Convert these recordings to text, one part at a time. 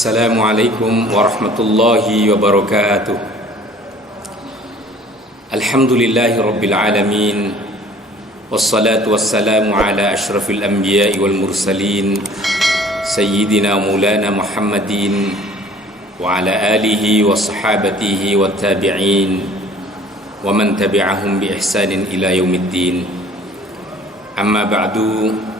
Assalamualaikum warahmatullahi wabarakatuh. Alhamdulillahi rabbil alamin. Wassalatu wassalamu ala ashrafil anbiya'i wal mursalin Sayyidina Maulana Muhammadin wa ala alihi wa sahabatihi wa tabi'in wa man tabi'ahum bi ihsanin ila yaumiddin. Amma ba'du.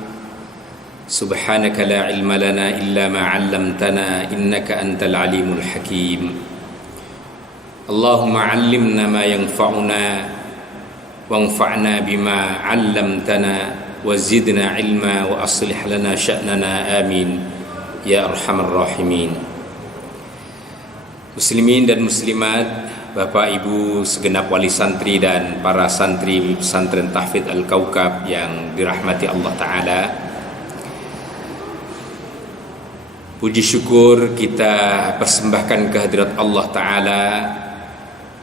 Subhanaka la ilma lana illa ma 'allamtana innaka antal alimul hakim. Allahumma 'allimna ma yanfa'una wanfa'na bima 'allamtana wa zidna ilma wa aslih lana sya'nana amin ya arhamar rahimin. Muslimin dan muslimat, Bapak Ibu segenap wali santri dan para santri pesantren Tahfidz Al-Kaukab yang dirahmati Allah Ta'ala, puji syukur kita persembahkan kehadirat Allah Ta'ala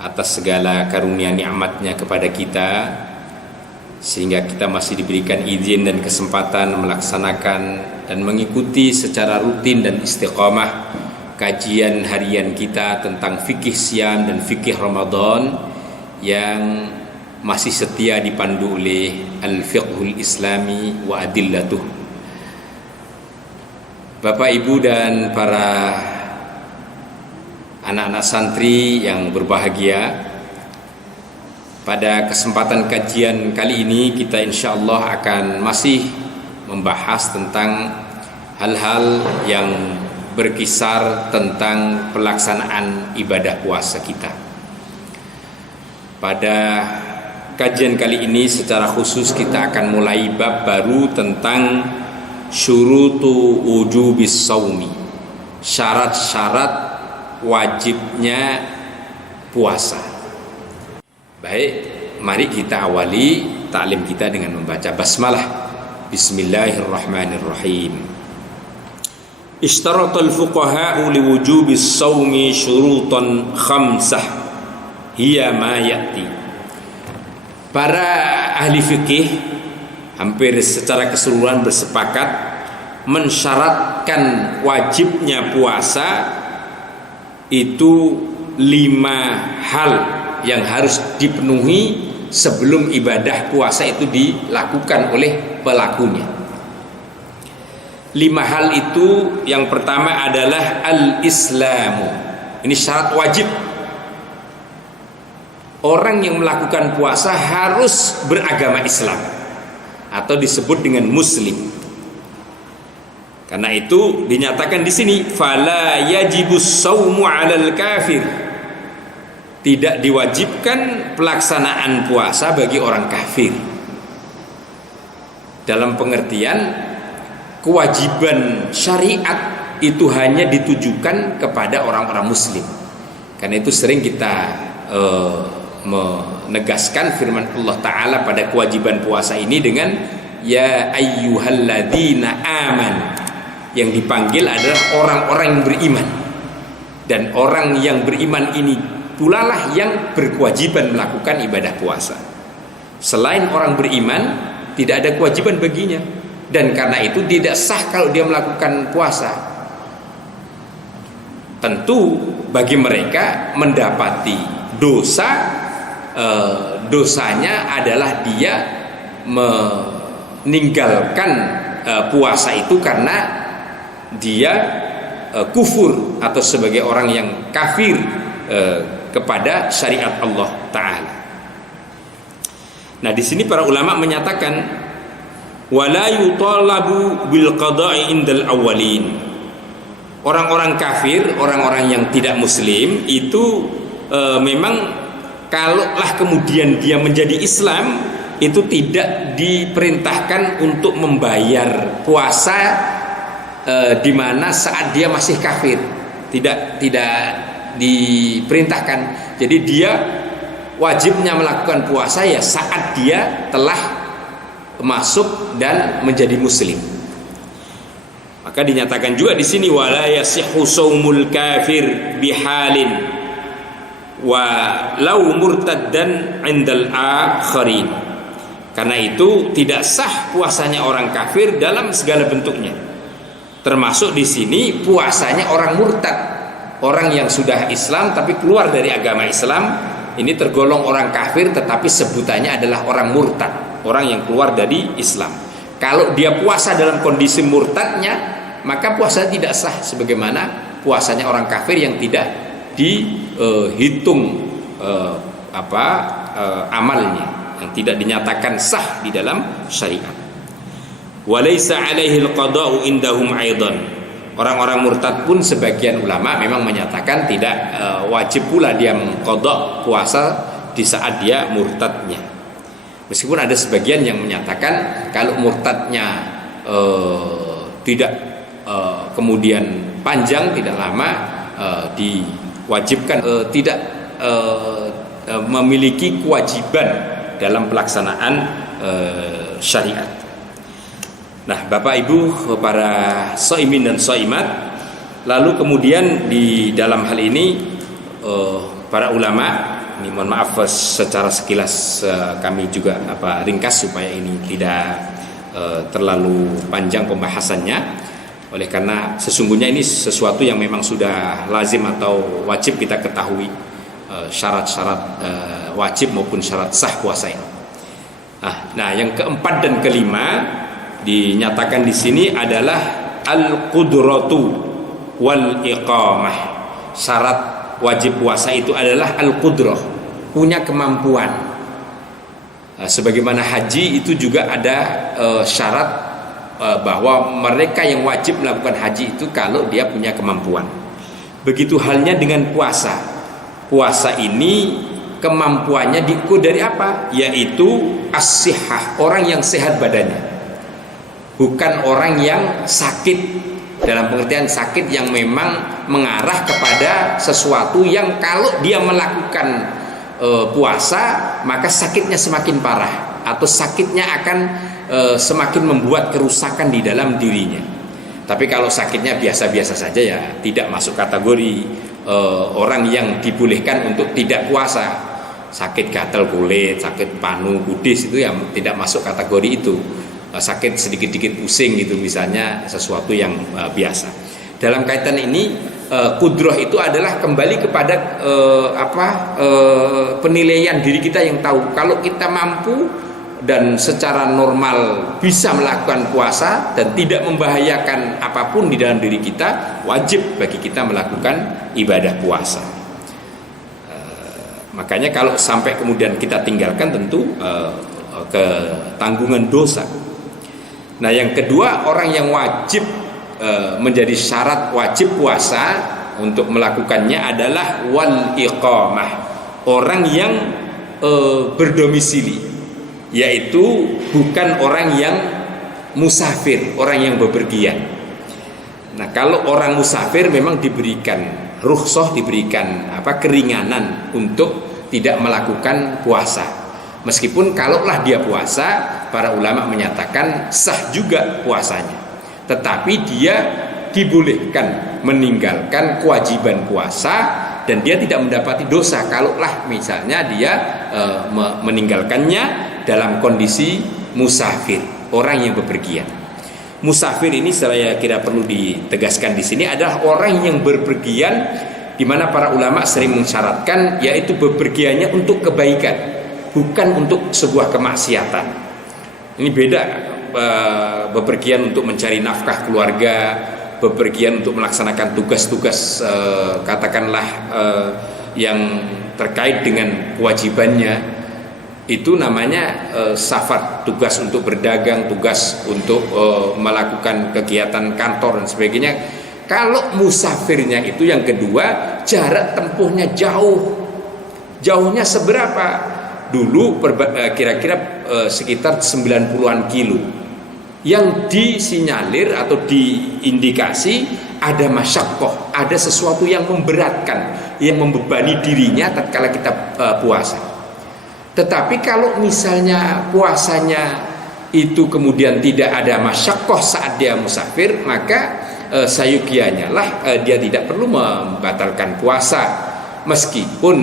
atas segala karunia nikmatnya kepada kita, sehingga kita masih diberikan izin dan kesempatan melaksanakan dan mengikuti secara rutin dan istiqamah kajian harian kita tentang fikih Syam dan fikih Ramadan yang masih setia dipandu oleh Al-Fiqhul Islami wa Adillatuh. Bapak, Ibu, dan para anak-anak santri yang berbahagia, pada kesempatan kajian kali ini kita insya Allah akan masih membahas tentang hal-hal yang berkisar tentang pelaksanaan ibadah puasa kita. Pada kajian kali ini secara khusus kita akan mulai bab baru tentang syurutu wujubis saumi, syarat-syarat wajibnya puasa. Baik, mari kita awali taklim kita dengan membaca basmalah. Bismillahirrahmanirrahim. Ishtaratal fuqaha'u liwujubis saumi syurutan khamsah hiya ma ya'ti. Para ahli fikih hampir secara keseluruhan bersepakat mensyaratkan wajibnya puasa itu 5 hal yang harus dipenuhi sebelum ibadah puasa itu dilakukan oleh pelakunya. 5 hal itu, yang pertama adalah al-islamu. Ini syarat wajib. Orang yang melakukan puasa harus beragama Islam atau disebut dengan muslim. Karena itu dinyatakan di sini fala yajibus saumu 'alal kafir. Tidak diwajibkan pelaksanaan puasa bagi orang kafir. Dalam pengertian kewajiban syariat itu hanya ditujukan kepada orang-orang muslim. Karena itu sering kita menegaskan firman Allah Ta'ala pada kewajiban puasa ini dengan ya ayyuhalladzina amanu. Yang dipanggil adalah orang-orang yang beriman, dan orang yang beriman ini pula lah yang berkewajiban melakukan ibadah puasa. Selain orang beriman tidak ada kewajiban baginya, dan karena itu tidak sah kalau dia melakukan puasa. Tentu bagi mereka mendapati dosa, dosanya adalah dia meninggalkan puasa itu karena dia kufur atau sebagai orang yang kafir kepada syariat Allah Ta'ala. Nah, di sini para ulama menyatakan wala yutalabu bil qada'i indal awwalin. Orang-orang kafir, orang-orang yang tidak muslim itu memang kalaulah kemudian dia menjadi Islam itu tidak diperintahkan untuk membayar puasa di mana saat dia masih kafir, tidak diperintahkan. Jadi dia wajibnya melakukan puasa ya saat dia telah masuk dan menjadi muslim. Maka dinyatakan juga di sini wala yasihhu shaumul kafir bihalin wa law murtaddan 'indal akharin. Karena itu tidak sah puasanya orang kafir dalam segala bentuknya, Termasuk di sini puasanya orang murtad, orang yang sudah Islam tapi keluar dari agama Islam. Ini tergolong orang kafir tetapi sebutannya adalah orang murtad, orang yang keluar dari Islam. Kalau dia puasa dalam kondisi murtadnya, maka puasa tidak sah sebagaimana puasanya orang kafir yang tidak dihitung amalnya, yang tidak dinyatakan sah di dalam syariat. Walaysa alaihi alqada'u indahum aidan. Orang-orang murtad pun sebagian ulama memang menyatakan tidak wajib pula dia mengqada puasa di saat dia murtadnya. Meskipun ada sebagian yang menyatakan kalau murtadnya tidak kemudian panjang, tidak lama, diwajibkan tidak memiliki kewajiban dalam pelaksanaan syariat. Nah, Bapak Ibu para shaimin dan shaimat, lalu kemudian di dalam hal ini para ulama, ini mohon maaf secara sekilas kami juga ringkas supaya ini tidak terlalu panjang pembahasannya, oleh karena sesungguhnya ini sesuatu yang memang sudah lazim atau wajib kita ketahui, syarat-syarat wajib maupun syarat sah puasa ini. Nah, yang keempat dan kelima dinyatakan di sini adalah al-qudratu wal iqamah. Syarat wajib puasa itu adalah al-qudrah, punya kemampuan. Sebagaimana haji itu juga ada syarat bahwa mereka yang wajib melakukan haji itu kalau dia punya kemampuan. Begitu halnya dengan puasa. Puasa ini kemampuannya diukur dari apa? Yaitu as-sihah, orang yang sehat badannya. Bukan orang yang sakit, dalam pengertian sakit yang memang mengarah kepada sesuatu yang kalau dia melakukan puasa maka sakitnya semakin parah, atau sakitnya akan semakin membuat kerusakan di dalam dirinya. Tapi kalau sakitnya biasa-biasa saja, ya tidak masuk kategori orang yang dibolehkan untuk tidak puasa. Sakit gatal kulit, sakit panu, kudis, itu yang tidak masuk kategori itu. Sakit sedikit-sedikit pusing gitu misalnya, sesuatu yang biasa. Dalam kaitan ini kudrah itu adalah kembali kepada penilaian diri kita yang tahu. Kalau kita mampu dan secara normal bisa melakukan puasa dan tidak membahayakan apapun di dalam diri kita, wajib bagi kita melakukan ibadah puasa. Makanya kalau sampai kemudian kita tinggalkan, tentu ketanggungan dosa. Nah, yang kedua, orang yang wajib menjadi syarat wajib puasa untuk melakukannya adalah wal iqamah, orang yang berdomisili, yaitu bukan orang yang musafir, orang yang bepergian. Nah, kalau orang musafir memang diberikan rukhsah, diberikan keringanan untuk tidak melakukan puasa. Meskipun kalaulah dia puasa, para ulama menyatakan sah juga puasanya, tetapi dia dibolehkan meninggalkan kewajiban puasa dan dia tidak mendapati dosa kalaulah misalnya dia meninggalkannya dalam kondisi musafir, orang yang bepergian. Musafir ini saya kira perlu ditegaskan di sini adalah orang yang berpergian, di mana para ulama sering mensyaratkan yaitu bepergiannya untuk kebaikan, bukan untuk sebuah kemaksiatan. Ini beda, bepergian untuk mencari nafkah keluarga, bepergian untuk melaksanakan tugas-tugas katakanlah yang terkait dengan kewajibannya. Itu namanya safar, tugas untuk berdagang, tugas untuk melakukan kegiatan kantor dan sebagainya. Kalau musafirnya itu yang kedua, jarak tempuhnya jauh. Jauhnya seberapa? Dulu kira-kira sekitar 90-an kilo yang disinyalir atau diindikasi ada masyaqqah, ada sesuatu yang memberatkan, yang membebani dirinya tatkala kita puasa. Tetapi kalau misalnya puasanya itu kemudian tidak ada masyaqqah saat dia musafir, maka sayukianya lah dia tidak perlu membatalkan puasa, meskipun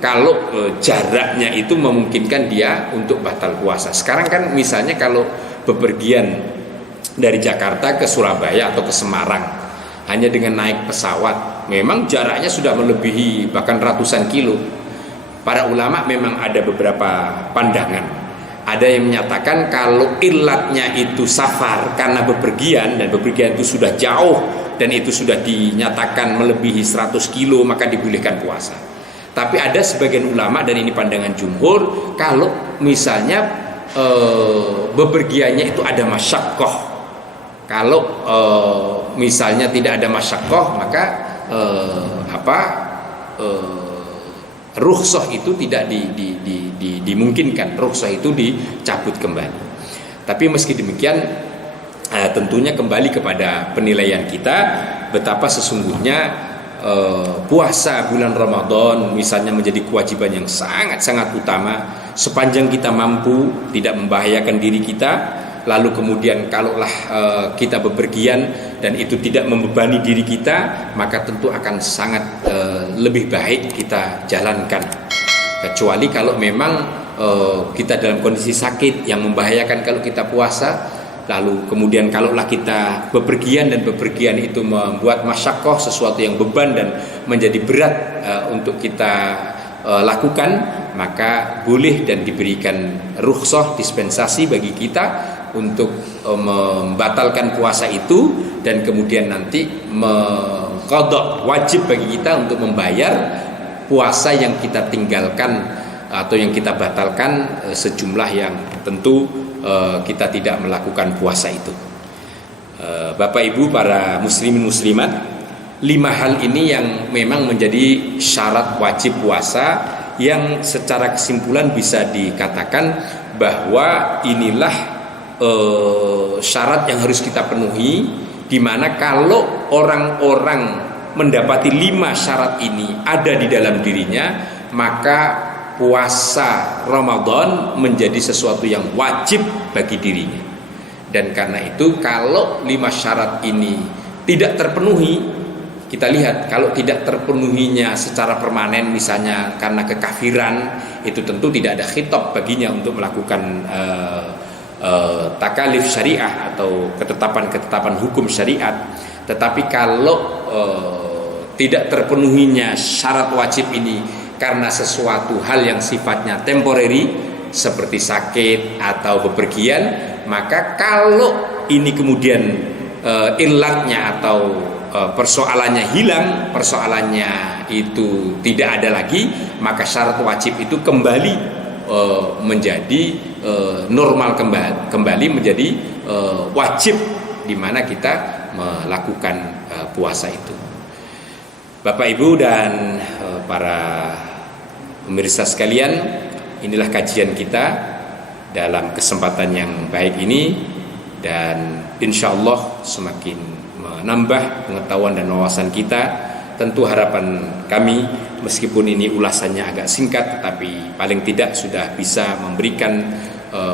kalau jaraknya itu memungkinkan dia untuk batal puasa. Sekarang kan misalnya kalau bepergian dari Jakarta ke Surabaya atau ke Semarang hanya dengan naik pesawat, memang jaraknya sudah melebihi bahkan ratusan kilo. Para ulama memang ada beberapa pandangan. Ada yang menyatakan kalau ilatnya itu safar karena bepergian, dan bepergian itu sudah jauh dan itu sudah dinyatakan melebihi 100 kilo, maka dibolehkan puasa. Tapi ada sebagian ulama, dan ini pandangan jumhur, kalau misalnya bepergiannya itu ada masyaqqah. Kalau misalnya tidak ada masyaqqah, maka rukhsah itu tidak dimungkinkan, rukhsah itu dicabut kembali. Tapi meski demikian, tentunya kembali kepada penilaian kita betapa sesungguhnya puasa bulan Ramadan misalnya menjadi kewajiban yang sangat-sangat utama sepanjang kita mampu, tidak membahayakan diri kita. Lalu kemudian kalaulah kita bepergian dan itu tidak membebani diri kita, maka tentu akan sangat lebih baik kita jalankan. Kecuali kalau memang kita dalam kondisi sakit yang membahayakan kalau kita puasa, lalu kemudian kalaulah kita bepergian dan bepergian itu membuat masyaqqah, sesuatu yang beban dan menjadi berat untuk kita lakukan, maka boleh dan diberikan rukhsah, dispensasi bagi kita untuk membatalkan puasa itu, dan kemudian nanti mengqadha, wajib bagi kita untuk membayar puasa yang kita tinggalkan atau yang kita batalkan sejumlah yang tentu kita tidak melakukan puasa itu. Bapak Ibu para muslimin muslimat, 5 hal ini yang memang menjadi syarat wajib puasa, yang secara kesimpulan bisa dikatakan bahwa inilah syarat yang harus kita penuhi, di mana kalau orang-orang mendapati 5 syarat ini ada di dalam dirinya, maka puasa Ramadan menjadi sesuatu yang wajib bagi dirinya. Dan karena itu kalau 5 syarat ini tidak terpenuhi, kita lihat kalau tidak terpenuhinya secara permanen, misalnya karena kekafiran, itu tentu tidak ada khitab baginya untuk melakukan takalif syariah atau ketetapan-ketetapan hukum syariat. Tetapi kalau tidak terpenuhinya syarat wajib ini karena sesuatu hal yang sifatnya temporary seperti sakit atau bepergian, maka kalau ini kemudian illatnya atau persoalannya hilang, persoalannya itu tidak ada lagi, maka syarat wajib itu kembali menjadi normal, kembali menjadi wajib, di mana kita melakukan puasa itu. Bapak Ibu dan para pemirsa sekalian, inilah kajian kita dalam kesempatan yang baik ini, dan insya Allah semakin menambah pengetahuan dan wawasan kita. Tentu harapan kami, meskipun ini ulasannya agak singkat, tetapi paling tidak sudah bisa memberikan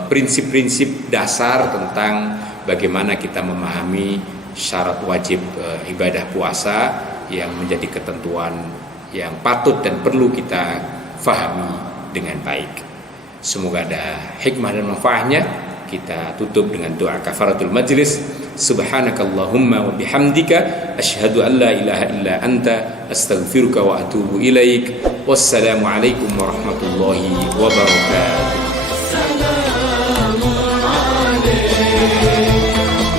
prinsip-prinsip dasar tentang bagaimana kita memahami syarat wajib ibadah puasa yang menjadi ketentuan yang patut dan perlu kita fahami dengan baik. Semoga ada hikmah dan manfaatnya. Kita tutup dengan doa kafaratul majlis. Subhanakallahumma wa bihamdika asyhadu an la ilaha illa anta astaghfiruka wa atubu ilaik. Wassalamu alaikum warahmatullahi wabarakatuh.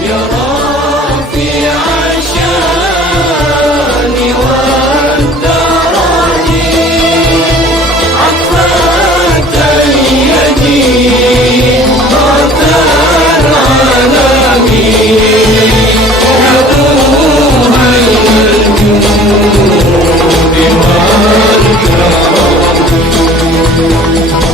Ya Rabbi ashani wa tarani afatan yadi Thank you.